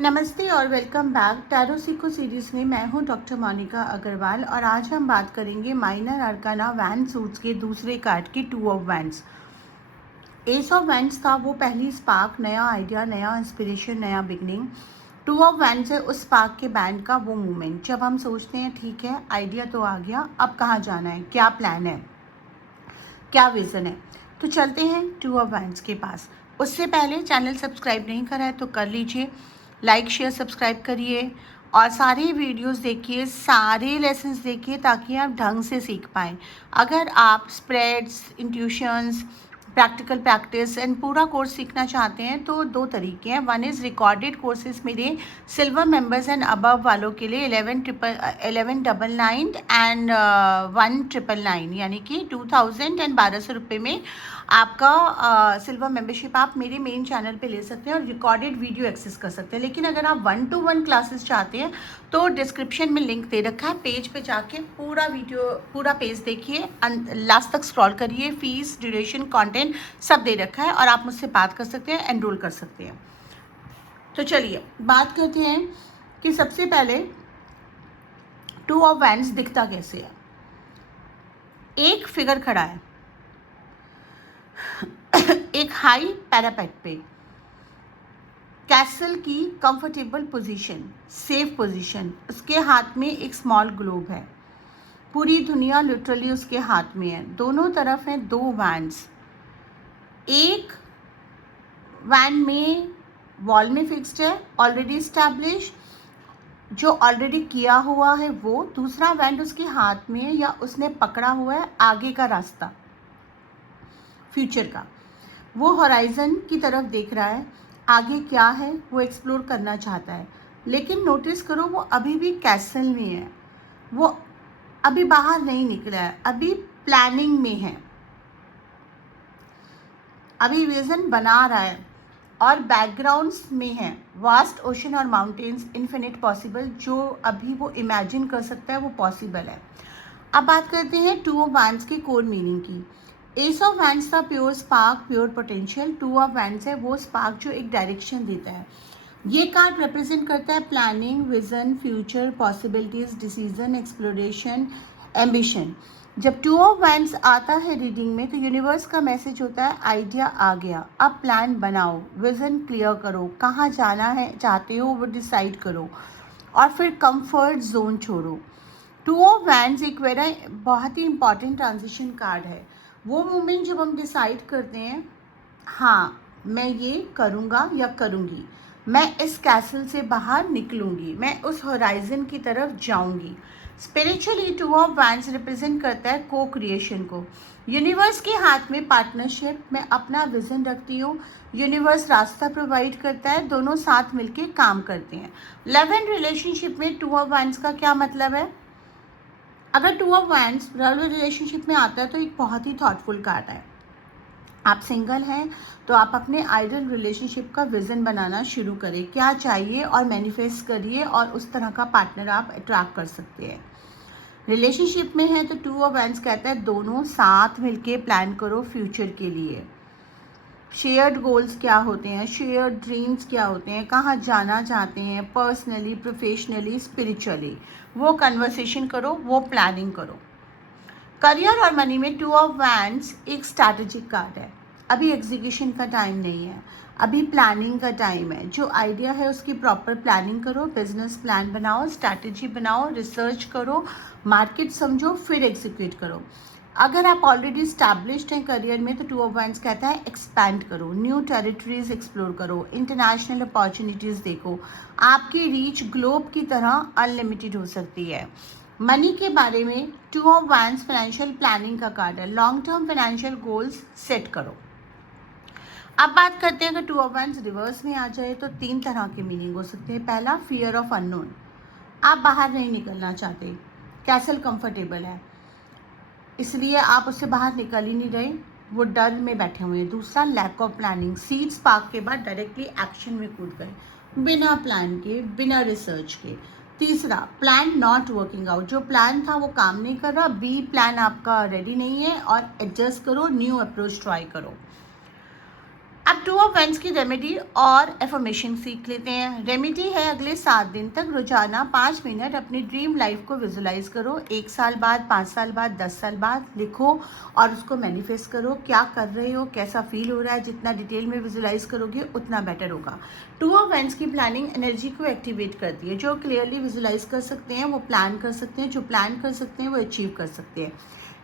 नमस्ते और welcome back tarot सीखो सीरीज़ में मैं हूं डॉक्टर मोनिका अग्रवाल और आज हम बात करेंगे माइनर अरकाना वैन सूट्स के दूसरे कार्ड की to of wands. S of wands था वो पहली स्पार्क, नया आइडिया, नया इंस्पिरेशन, नया बिगनिंग। टू ऑफ वैंड्स है उस स्पार्क के बैंड का वो मोमेंट जब हम सोचते हैं ठीक है आइडिया तो आ गया, अब कहाँ जाना है, क्या प्लान है, क्या विज़न है। तो चलते हैं टू ऑफ वैंड्स के पास। उससे पहले चैनल सब्सक्राइब नहीं करा है तो कर लीजिए, लाइक शेयर सब्सक्राइब करिए और सारे वीडियोस देखिए, सारे लेसन्स देखिए ताकि आप ढंग से सीख पाएँ। अगर आप spreads, intuitions, practical practice and पूरा कोर्स सीखना चाहते हैं तो दो तरीके हैं। वन इज़ रिकॉर्डेड कोर्सेज मेरे सिल्वर मेंबर्स एंड अबव वालों के लिए 11,999 एंड 1,999 यानी कि 2,000 एंड 1,200 रुपये में आपका सिल्वर मेंबरशिप आप मेरे मेन चैनल पे ले सकते हैं और रिकॉर्डेड वीडियो एक्सेस कर सकते हैं। लेकिन अगर आप 1-to-1 क्लासेस चाहते हैं तो डिस्क्रिप्शन में लिंक दे रखा है, पेज पे जाके पूरा पेज देखिए, लास्ट तक स्क्रॉल करिए, फीस, ड्यूरेशन, कंटेंट सब दे रखा है और आप मुझसे बात कर सकते हैं, एनरोल कर सकते हैं। तो चलिए बात करते हैं कि सबसे पहले टू ऑफ वैंड्स दिखता कैसे है। एक फिगर खड़ा है एक हाई पैरापेट पे, कैसल की कंफर्टेबल पोजीशन, सेफ पोजीशन, उसके हाथ में एक स्मॉल ग्लोब है, पूरी दुनिया लिटरली उसके हाथ में है, दोनों तरफ हैं दो वैंड्स, एक वैंड में वॉल में फिक्स्ड है, ऑलरेडी इस्टेब्लिश, जो ऑलरेडी किया हुआ है वो, दूसरा वैंड उसके हाथ में है या उसने पकड़ा हुआ है आगे का रास्ता, फ्यूचर का। वो हॉराइजन की तरफ देख रहा है, आगे क्या है वो एक्सप्लोर करना चाहता है। लेकिन नोटिस करो वो अभी भी कैसल में है, वो अभी बाहर नहीं निकला है, अभी प्लानिंग में है, अभी विजन बना रहा है और बैकग्राउंड्स में है वास्ट ओशन और माउंटेन्स, इन्फिनिट पॉसिबल, जो अभी वो इमेजिन कर सकता है वो पॉसिबल है। अब बात करते हैं टू ऑफ वैंड्स की कोर मीनिंग की। एस ऑफ वैंड्स था pure spark, pure potential. To of wands है वो स्पार्क जो एक डायरेक्शन देता है। ये कार्ड रिप्रेजेंट करता है planning, vision, future, possibilities, decision, exploration, ambition. जब टू ऑफ वैंड्स आता है रीडिंग में तो यूनिवर्स का मैसेज होता है आइडिया आ गया, अब प्लान बनाओ, विजन क्लियर करो, कहाँ जाना है चाहते हो वो डिसाइड करो और फिर कंफर्ट जोन छोड़ो। टू ऑफ वैंड्स एक बहुत ही इंपॉर्टेंट ट्रांजिशन कार्ड है। वो मोमेंट जब हम डिसाइड करते हैं हाँ मैं ये करूँगा या करूँगी, मैं इस कैसल से बाहर निकलूँगी, मैं उस होराइजन की तरफ जाऊँगी। Spiritually to of wands represent करता है को क्रिएशन को। यूनिवर्स के हाथ में पार्टनरशिप, मैं अपना विजन रखती हूँ, यूनिवर्स रास्ता प्रोवाइड करता है, दोनों साथ मिलके काम करते हैं। लव एंड रिलेशनशिप में टू ऑफ वैंड्स का क्या मतलब है? अगर to of wands love relationship में आता है तो एक बहुत ही थॉटफुल कार्ड है। आप सिंगल हैं तो आप अपने आइडियल रिलेशनशिप का विज़न बनाना शुरू करें, क्या चाहिए और मैनिफेस्ट करिए और उस तरह का पार्टनर आप अट्रैक्ट कर सकते हैं। रिलेशनशिप में है तो टू ऑफ वैंड्स कहता है दोनों साथ मिलके प्लान करो फ्यूचर के लिए। शेयर्ड गोल्स क्या होते हैं, शेयर्ड ड्रीम्स क्या होते हैं, कहाँ जाना चाहते हैं पर्सनली, प्रोफेशनली, स्पिरिचुअली, वो कन्वर्सेशन करो, वो प्लानिंग करो। करियर और मनी में टू ऑफ वैंड्स एक स्ट्रैटेजिक कार्ड है। अभी एग्जीक्यूशन का टाइम नहीं है, अभी प्लानिंग का टाइम है। जो आइडिया है उसकी प्रॉपर प्लानिंग करो, बिजनेस प्लान बनाओ, स्ट्रैटेजी बनाओ, रिसर्च करो, मार्केट समझो, फिर एग्जीक्यूट करो। अगर आप ऑलरेडी स्टैब्लिश्ड हैं करियर में तो टू ऑफ वैंड्स कहता है एक्सपैंड करो, न्यू टेरिटरीज एक्सप्लोर करो, इंटरनेशनल अपॉर्चुनिटीज़ देखो। आपकी रीच ग्लोब की तरह अनलिमिटेड हो सकती है। मनी के बारे में to of wands financial planning का कार्ड है, long term financial goals set करो। अब बात करते हैं अगर टू ऑफ वैंड्स रिवर्स में आ जाए तो तीन तरह के मीनिंग हो सकते हैं। पहला, फियर ऑफ अननोन, आप बाहर नहीं निकलना चाहते, कैसल कंफर्टेबल है इसलिए आप उससे बाहर निकल ही नहीं रहे, वो डर में बैठे हुए हैं। दूसरा, lack of planning, seed spark के बाद डायरेक्टली एक्शन में कूद गए बिना प्लान के, बिना रिसर्च के। तीसरा, प्लान नॉट वर्किंग आउट, जो प्लान था वो काम नहीं कर रहा, बी प्लान आपका रेडी नहीं है और एडजस्ट करो, न्यू अप्रोच ट्राई करो। अब टू ऑफ वैंड्स की रेमेडी और एफर्मेशन सीख लेते हैं। रेमेडी है अगले 7 दिन तक रोजाना 5 मिनट अपनी ड्रीम लाइफ को विजुलाइज करो। 1 साल बाद, 5 साल बाद, 10 साल बाद लिखो और उसको मैनिफेस्ट करो। क्या कर रहे हो, कैसा फील हो रहा है, जितना डिटेल में विजुलाइज करोगे उतना बेटर होगा। टू ऑफ वैंड्स की प्लानिंग एनर्जी को एक्टिवेट करती है। जो क्लियरली विजुलाइज कर सकते हैं वो प्लान कर सकते हैं, जो प्लान कर सकते हैं वो अचीव कर सकते हैं।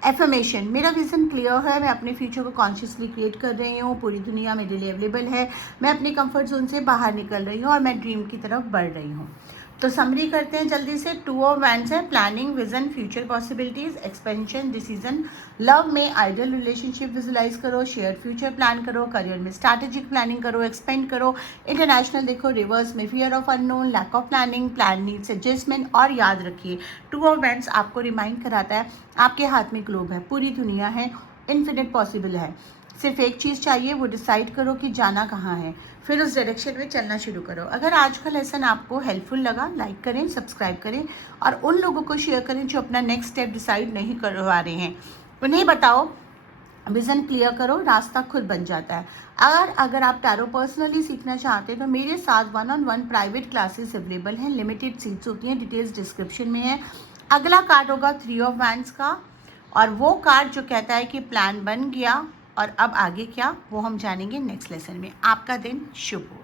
एफर्मेशन, मेरा विजन क्लियर है, मैं अपने फ्यूचर को कॉन्शियसली क्रिएट कर रही हूँ, पूरी दुनिया मेरे लिए अवेलेबल है, मैं अपनी कंफर्ट जोन से बाहर निकल रही हूँ और मैं ड्रीम की तरफ बढ़ रही हूँ। तो समरी करते हैं जल्दी से। टू ऑफ वैंड्स है planning, vision, future possibilities, expansion, decision. Love में आइडियल रिलेशनशिप विजुलाइज करो, शेयर्ड फ्यूचर प्लान करो, करियर में स्ट्रैटेजिक प्लानिंग करो, एक्सपेंड करो, इंटरनेशनल देखो, रिवर्स में fear of unknown, lack of planning, plan needs adjustment. और याद रखिए टू ऑफ वैंड्स आपको रिमाइंड कराता है आपके हाथ में ग्लोब है, पूरी दुनिया है, इन्फिनिट पॉसिबल है। सिर्फ एक चीज़ चाहिए, वो डिसाइड करो कि जाना कहाँ है, फिर उस डायरेक्शन में चलना शुरू करो। अगर आज का लेसन आपको हेल्पफुल लगा, लाइक करें, सब्सक्राइब करें और उन लोगों को शेयर करें जो अपना नेक्स्ट स्टेप डिसाइड नहीं करवा रहे हैं। उन्हें बताओ, विज़न क्लियर करो, रास्ता खुद बन जाता है। अगर आप टैरो पर्सनली सीखना चाहते हैं तो मेरे साथ 1-on-1 प्राइवेट क्लासेस अवेलेबल हैं, लिमिटेड सीट्स होती हैं, डिटेल्स डिस्क्रिप्शन में है। अगला कार्ड होगा 3 ऑफ वैंड्स का और वो कार्ड जो कहता है कि प्लान बन गया और अब आगे क्या, वो हम जानेंगे नेक्स्ट लेसन में। आपका दिन शुभ हो।